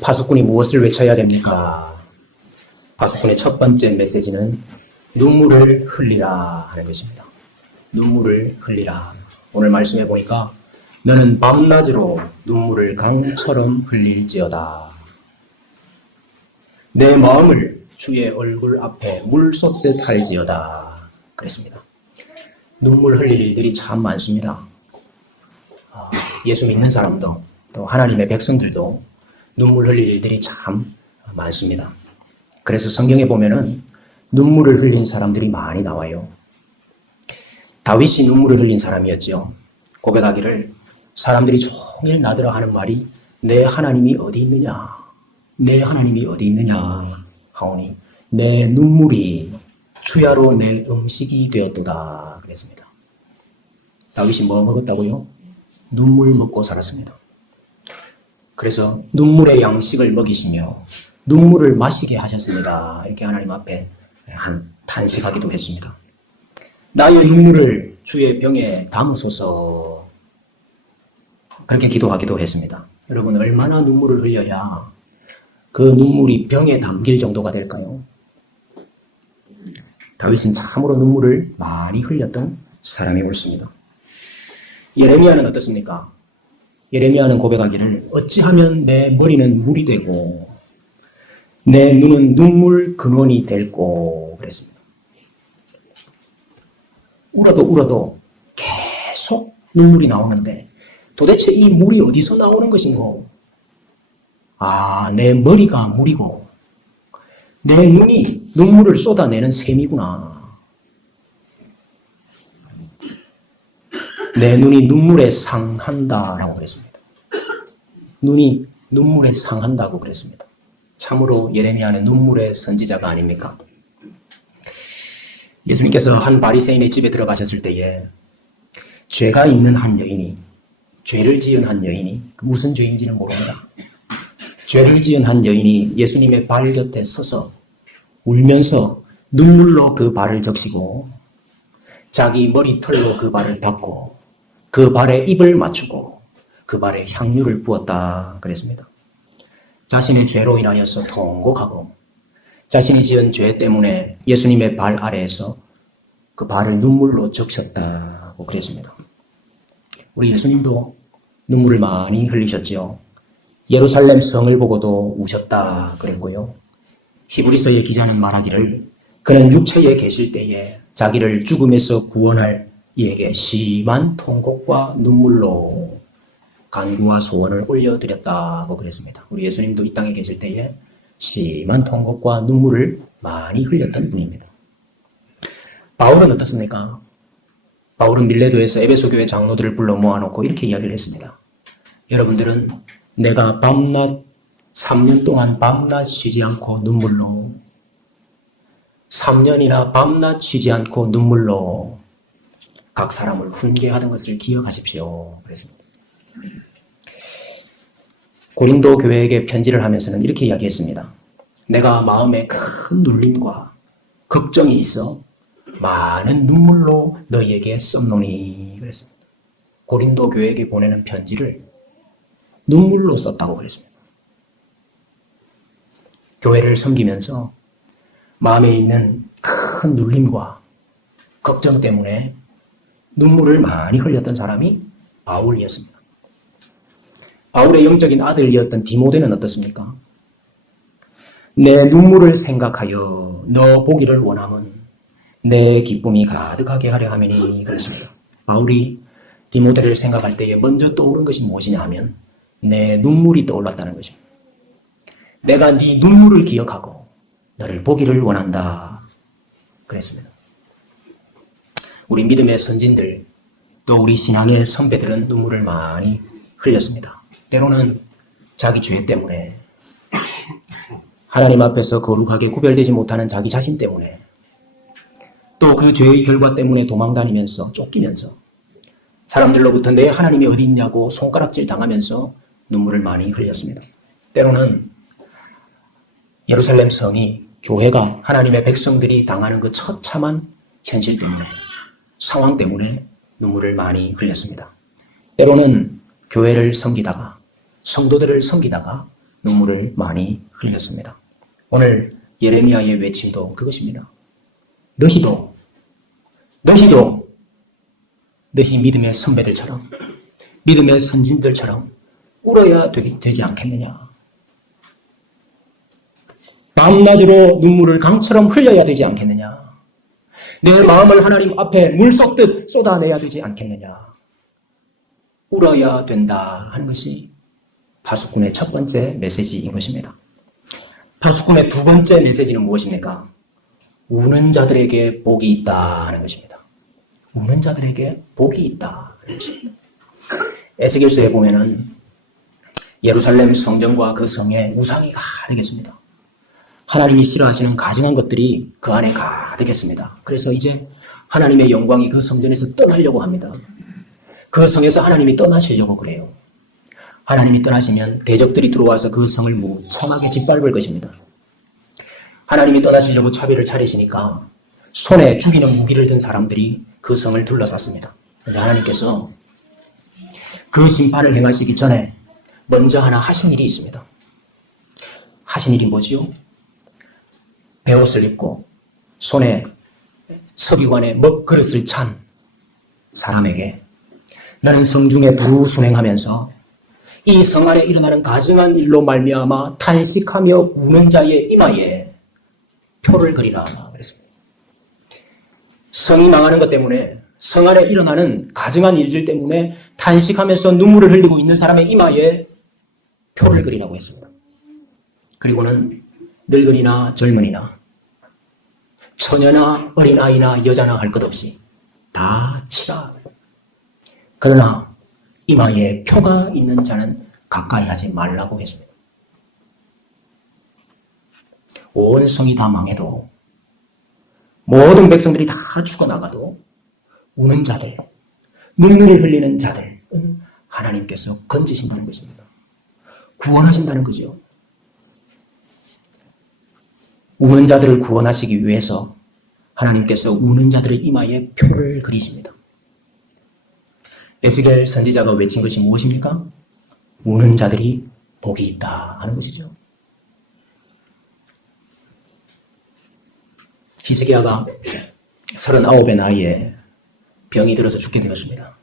파수꾼이 무엇을 외쳐야 됩니까? 파수꾼의 첫 번째 메시지는 눈물을 흘리라 하는 것입니다. 눈물을 흘리라. 오늘 말씀해 보니까 너는 밤낮으로 눈물을 강처럼 흘릴지어다. 내 마음을 주의 얼굴 앞에 물 쏟듯 할지어다. 그랬습니다. 눈물 흘릴 일들이 참 많습니다. 예수 믿는 사람도 또 하나님의 백성들도 눈물 흘릴 일들이 참 많습니다. 그래서 성경에 보면은 눈물을 흘린 사람들이 많이 나와요. 다윗이 눈물을 흘린 사람이었죠. 고백하기를 사람들이 종일 나더러 하는 말이 내 하나님이 어디 있느냐, 내 하나님이 어디 있느냐 하오니 내 눈물이 주야로 내 음식이 되었도다 그랬습니다. 다윗이 뭐 먹었다고요? 눈물 먹고 살았습니다. 그래서 눈물의 양식을 먹이시며 눈물을 마시게 하셨습니다. 이렇게 하나님 앞에 탄식하기도 했습니다. 나의 눈물을 주의 병에 담으소서 그렇게 기도하기도 했습니다. 여러분 얼마나 눈물을 흘려야 그 눈물이 병에 담길 정도가 될까요? 다윗은 참으로 눈물을 많이 흘렸던 사람이 옳습니다. 예레미야는 어떻습니까? 예레미야는 고백하기를 어찌하면 내 머리는 물이 되고 내 눈은 눈물 근원이 될꼬 그랬습니다. 울어도 계속 눈물이 나오는데 도대체 이 물이 어디서 나오는 것인고? 내 머리가 물이고 내 눈이 눈물을 쏟아내는 셈이구나. 내 눈이 눈물에 상한다라고 그랬습니다. 눈이 눈물에 상한다고 그랬습니다. 참으로 예레미야는 눈물의 선지자가 아닙니까? 예수님께서 한 바리새인의 집에 들어가셨을 때에 죄가 있는 한 여인이, 죄를 지은 한 여인이, 무슨 죄인지는 모릅니다. 죄를 지은 한 여인이 예수님의 발 곁에 서서 울면서 눈물로 그 발을 적시고 자기 머리털로 그 발을 닦고 그 발에 입을 맞추고 그 발에 향유를 부었다 그랬습니다. 자신의 죄로 인하여서 통곡하고 자신이 지은 죄 때문에 예수님의 발 아래에서 그 발을 눈물로 적셨다고 그랬습니다. 우리 예수님도 눈물을 많이 흘리셨죠. 예루살렘 성을 보고도 우셨다 그랬고요. 히브리서의 기자는 말하기를 그는 육체에 계실 때에 자기를 죽음에서 구원할 이에게 심한 통곡과 눈물로 간구와 소원을 올려드렸다고 그랬습니다. 우리 예수님도 이 땅에 계실 때에 심한 통곡과 눈물을 많이 흘렸던 분입니다. 바울은 어떻습니까? 바울은 밀레도에서 에베소 교회 장로들을 불러 모아놓고 이렇게 이야기를 했습니다. 여러분들은 내가 밤낮 3년 동안 밤낮 쉬지 않고 눈물로 3년이나 밤낮 쉬지 않고 눈물로 각 사람을 훈계하던 것을 기억하십시오. 그랬습니다. 고린도 교회에게 편지를 하면서는 이렇게 이야기했습니다. 내가 마음에 큰 눌림과 걱정이 있어 많은 눈물로 너희에게 썼노니 그랬습니다. 고린도 교회에게 보내는 편지를 눈물로 썼다고 그랬습니다. 교회를 섬기면서 마음에 있는 큰 눌림과 걱정 때문에 눈물을 많이 흘렸던 사람이 바울이었습니다. 바울의 영적인 아들이었던 디모데는 어떻습니까? 내 눈물을 생각하여 너 보기를 원함은 내 기쁨이 가득하게 하려 함이니 그랬습니다. 바울이 디모데를 생각할 때에 먼저 떠오른 것이 무엇이냐 하면 내 눈물이 떠올랐다는 것입니다. 내가 네 눈물을 기억하고 너를 보기를 원한다 그랬습니다. 우리 믿음의 선진들 또 우리 신앙의 선배들은 눈물을 많이 흘렸습니다. 때로는 자기 죄 때문에 하나님 앞에서 거룩하게 구별되지 못하는 자기 자신 때문에 또 그 죄의 결과 때문에 도망다니면서 쫓기면서 사람들로부터 내 하나님이 어디 있냐고 손가락질 당하면서 눈물을 많이 흘렸습니다. 때로는 예루살렘 성이 교회가 하나님의 백성들이 당하는 그 처참한 현실 때문에 상황 때문에 눈물을 많이 흘렸습니다. 때로는 교회를 섬기다가 성도들을 섬기다가 눈물을 많이 흘렸습니다. 오늘 예레미야의 외침도 그것입니다. 너희도 너희 믿음의 선배들처럼, 믿음의 선진들처럼 울어야 되지 않겠느냐. 밤낮으로 눈물을 강처럼 흘려야 되지 않겠느냐. 내 마음을 하나님 앞에 물 쏟듯 쏟아내야 되지 않겠느냐. 울어야 된다 하는 것이 파수꾼의 첫 번째 메시지인 것입니다. 파수꾼의 두 번째 메시지는 무엇입니까? 우는 자들에게 복이 있다 하는 것입니다. 우는 자들에게 복이 있다 하는 것입니다. 에스겔서에 보면은 예루살렘 성전과 그 성에 우상이 가득했습니다. 하나님이 싫어하시는 가증한 것들이 그 안에 가득했습니다. 그래서 이제 하나님의 영광이 그 성전에서 떠나려고 합니다. 그 성에서 하나님이 떠나시려고 그래요. 하나님이 떠나시면 대적들이 들어와서 그 성을 무참하게 짓밟을 것입니다. 하나님이 떠나시려고 차비를 차리시니까 손에 죽이는 무기를 든 사람들이 그 성을 둘러쌌습니다. 그런데 하나님께서 그 심판을 행하시기 전에 먼저 하나 하신 일이 있습니다. 하신 일이 뭐지요? 베옷을 입고 손에 서기관의 먹그릇을 찬 사람에게 너는 성중에 불순행하면서 이 성 안에 일어나는 가증한 일로 말미암아 탄식하며 우는 자의 이마에 표를 그리라 그랬습니다. 성이 망하는 것 때문에, 성 안에 일어나는 가증한 일들 때문에 탄식하면서 눈물을 흘리고 있는 사람의 이마에 표를 그리라고 했습니다. 그리고는 늙은이나 젊은이나 처녀나 어린아이나 여자나 할 것 없이 다 치라. 그러나 이마에 표가 있는 자는 가까이 하지 말라고 했습니다. 온 성이 다 망해도, 모든 백성들이 다 죽어나가도 우는 자들, 눈물을 흘리는 자들은 하나님께서 건지신다는 것입니다. 구원하신다는 거죠. 우는 자들을 구원하시기 위해서 하나님께서 우는 자들의 이마에 표를 그리십니다. 에스겔 선지자가 외친 것이 무엇입니까? 우는 자들이 복이 있다 하는 것이죠. 히스기야가 39의 나이에 병이 들어서 죽게 되었습니다.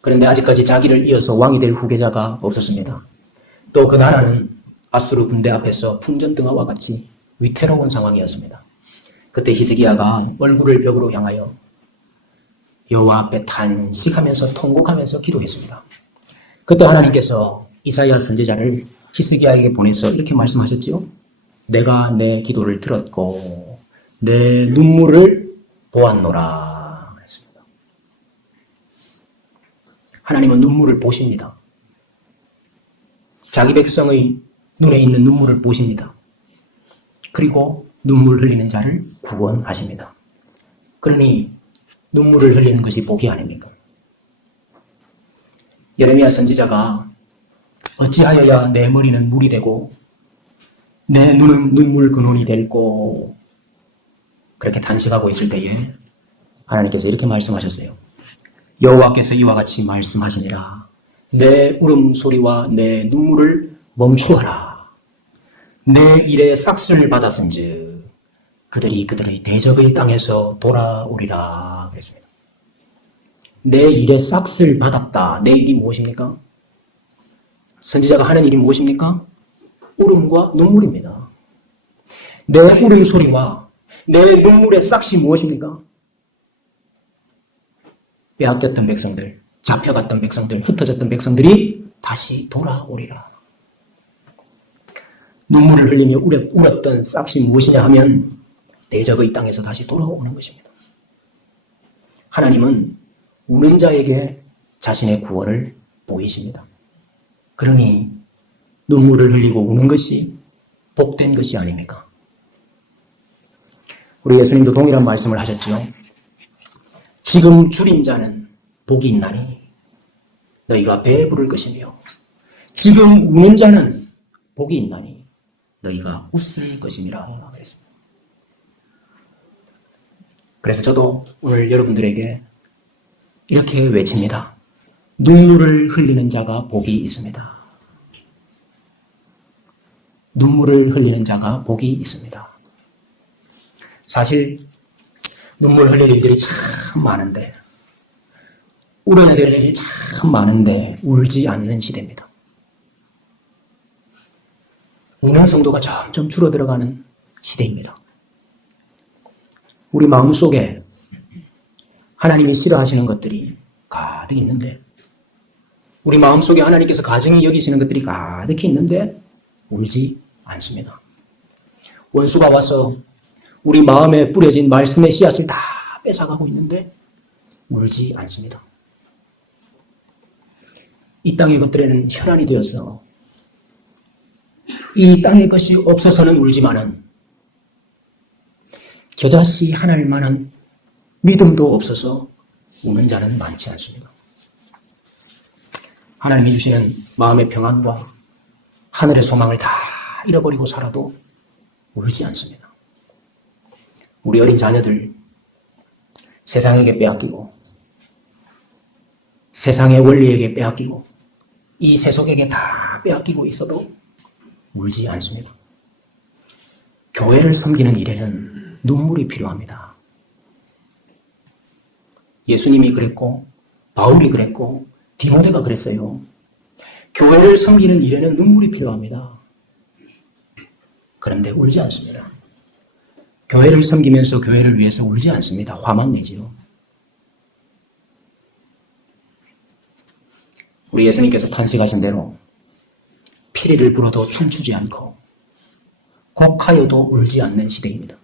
그런데 아직까지 자기를 이어서 왕이 될 후계자가 없었습니다. 또 그 나라는 아수르 군대 앞에서 풍전등화와 같이 위태로운 상황이었습니다. 그때 히스기야가 얼굴을 벽으로 향하여 여호와 앞에 탄식하면서 통곡하면서 기도했습니다. 그때 하나님께서 이사야 선지자를 히스기야에게 보내서 이렇게 말씀하셨지요. 내가 내 기도를 들었고 내 눈물을 보았노라 했습니다. 하나님은 눈물을 보십니다. 자기 백성의 눈에 있는 눈물을 보십니다. 그리고 눈물 흘리는 자를 구원하십니다. 그러니 눈물을 흘리는 것이 복이 아닙니까? 예레미야 선지자가 어찌하여야 내 머리는 물이 되고 내 눈은 눈물 근원이 될고 그렇게 탄식하고 있을 때에 하나님께서 이렇게 말씀하셨어요. 여호와께서 이와 같이 말씀하시니라. 내 울음소리와 내 눈물을 멈추어라. 내 일에 싹쓸 받았은즉 그들이 그들의 대적의 땅에서 돌아오리라 그랬습니다. 내 일에 싹쓸 받았다. 내 일이 무엇입니까? 선지자가 하는 일이 무엇입니까? 울음과 눈물입니다. 내 울음소리와 내 눈물의 싹이 무엇입니까? 빼앗겼던 백성들, 잡혀갔던 백성들, 흩어졌던 백성들이 다시 돌아오리라. 눈물을 흘리며 울었던 싹이 무엇이냐 하면 대적의 땅에서 다시 돌아오는 것입니다. 하나님은 우는 자에게 자신의 구원을 보이십니다. 그러니 눈물을 흘리고 우는 것이 복된 것이 아닙니까? 우리 예수님도 동일한 말씀을 하셨지요. 지금 줄인 자는 복이 있나니 너희가 배부를 것이며 지금 우는 자는 복이 있나니 너희가 웃을 것이니라 그랬습니다. 그래서 저도 오늘 여러분들에게 이렇게 외칩니다. 눈물을 흘리는 자가 복이 있습니다. 눈물을 흘리는 자가 복이 있습니다. 사실 눈물 흘릴 일들이 참 많은데, 울어야 될 일이 참 많은데 울지 않는 시대입니다. 우는 성도가 점점 줄어들어가는 시대입니다. 우리 마음속에 하나님이 싫어하시는 것들이 가득 있는데, 우리 마음속에 하나님께서 가증히 여기시는 것들이 가득히 있는데 울지 않습니다. 원수가 와서 우리 마음에 뿌려진 말씀의 씨앗을 다 뺏어가고 있는데 울지 않습니다. 이 땅의 것들에는 혈안이 되어서 이 땅의 것이 없어서는 울지만은 겨자씨 하나일 만한 믿음도 없어서 우는 자는 많지 않습니다. 하나님이 주시는 마음의 평안과 하늘의 소망을 다 잃어버리고 살아도 울지 않습니다. 우리 어린 자녀들 세상에게 빼앗기고, 세상의 원리에게 빼앗기고, 이 세속에게 다 빼앗기고 있어도 울지 않습니다. 교회를 섬기는 일에는 눈물이 필요합니다. 예수님이 그랬고, 바울이 그랬고, 디모데가 그랬어요. 교회를 섬기는 일에는 눈물이 필요합니다. 그런데 울지 않습니다. 교회를 섬기면서 교회를 위해서 울지 않습니다. 화만 내지요. 우리 예수님께서 탄식하신 대로 피리를 불어도 춤추지 않고 곡하여도 울지 않는 시대입니다.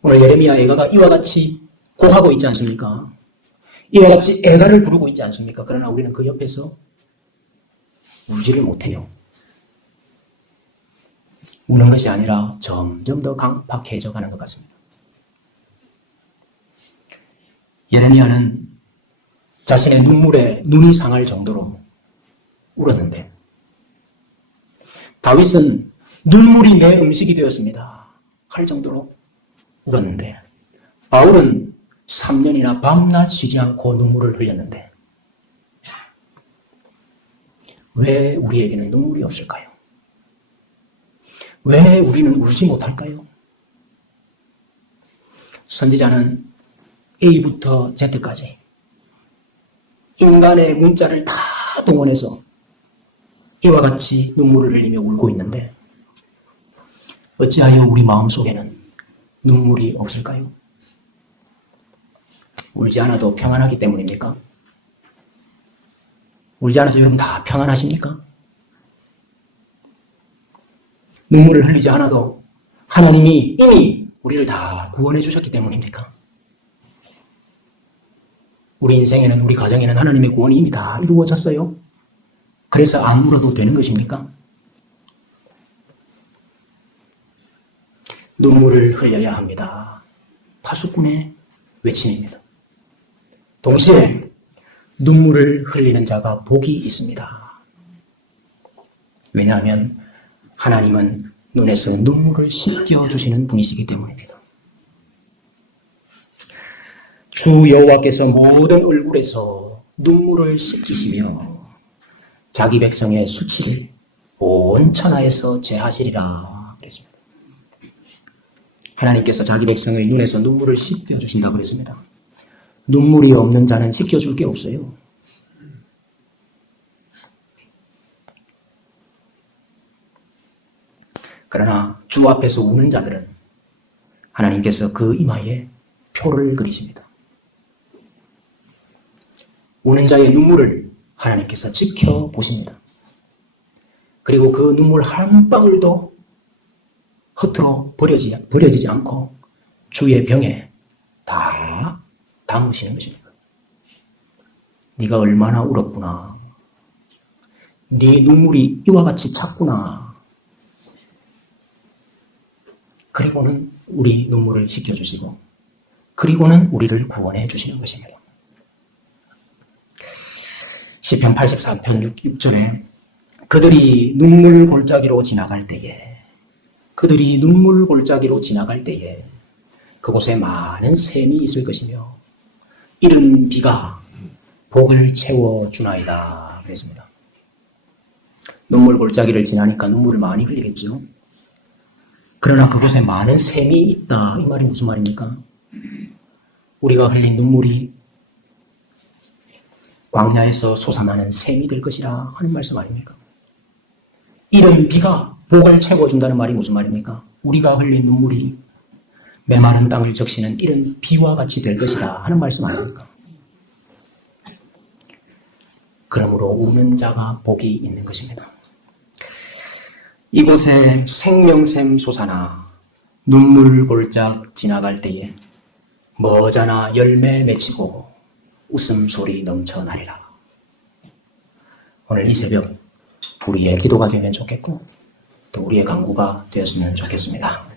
오늘 예레미야 애가가 이와 같이 곡하고 있지 않습니까? 이와 같이 애가를 부르고 있지 않습니까? 그러나 우리는 그 옆에서 울지를 못해요. 우는 것이 아니라 점점 더 강팍해져 가는 것 같습니다. 예레미야는 자신의 눈물에 눈이 상할 정도로 울었는데, 다윗은 눈물이 내 음식이 되었습니다 할 정도로 울었는데, 바울은 3년이나 밤낮 쉬지 않고 눈물을 흘렸는데 왜 우리에게는 눈물이 없을까요? 왜 우리는 울지 못할까요? 선지자는 A부터 Z까지 인간의 문자를 다 동원해서 이와 같이 눈물을 흘리며 울고 있는데 어찌하여 우리 마음속에는 눈물이 없을까요? 울지 않아도 평안하기 때문입니까? 울지 않아도 여러분 다 평안하십니까? 눈물을 흘리지 않아도 하나님이 이미 우리를 다 구원해 주셨기 때문입니까? 우리 인생에는, 우리 가정에는 하나님의 구원이 이미 다 이루어졌어요. 그래서 안 울어도 되는 것입니까? 눈물을 흘려야 합니다. 파수꾼의 외침입니다. 동시에 눈물을 흘리는 자가 복이 있습니다. 왜냐하면 하나님은 눈에서 눈물을 씻겨주시는 분이시기 때문입니다. 주 여호와께서 모든 얼굴에서 눈물을 씻기시며 자기 백성의 수치를 온 천하에서 제하시리라 그랬습니다. 하나님께서 자기 백성의 눈에서 눈물을 씻겨주신다고 그랬습니다. 눈물이 없는 자는 씻겨줄 게 없어요. 그러나 주 앞에서 우는 자들은 하나님께서 그 이마에 표를 그리십니다. 우는 자의 눈물을 하나님께서 지켜보십니다. 그리고 그 눈물 한 방울도 허투루 버려지지 않고 주의 병에 다 담으시는 것입니다. 네가 얼마나 울었구나. 네 눈물이 이와 같이 찼구나. 그리고는 우리 눈물을 씻겨주시고 그리고는 우리를 구원해 주시는 것입니다. 시편 84편 6절에 그들이 눈물 골짜기로 지나갈 때에 그곳에 많은 샘이 있을 것이며 이른 비가 복을 채워주나이다 그랬습니다. 눈물 골짜기를 지나니까 눈물을 많이 흘리겠죠. 그러나 그곳에 많은 샘이 있다. 이 말이 무슨 말입니까? 우리가 흘린 눈물이 광야에서 솟아나는 샘이 될 것이라 하는 말씀 아닙니까? 이런 비가 복을 채워준다는 말이 무슨 말입니까? 우리가 흘린 눈물이 메마른 땅을 적시는 이런 비와 같이 될 것이다 하는 말씀 아닙니까? 그러므로 우는 자가 복이 있는 것입니다. 이곳에 생명샘 솟아나 눈물 골짝 지나갈 때에 머자나 열매 맺히고 웃음소리 넘쳐나리라. 오늘 이 새벽 우리의 기도가 되면 좋겠고 또 우리의 간구가 되었으면 좋겠습니다.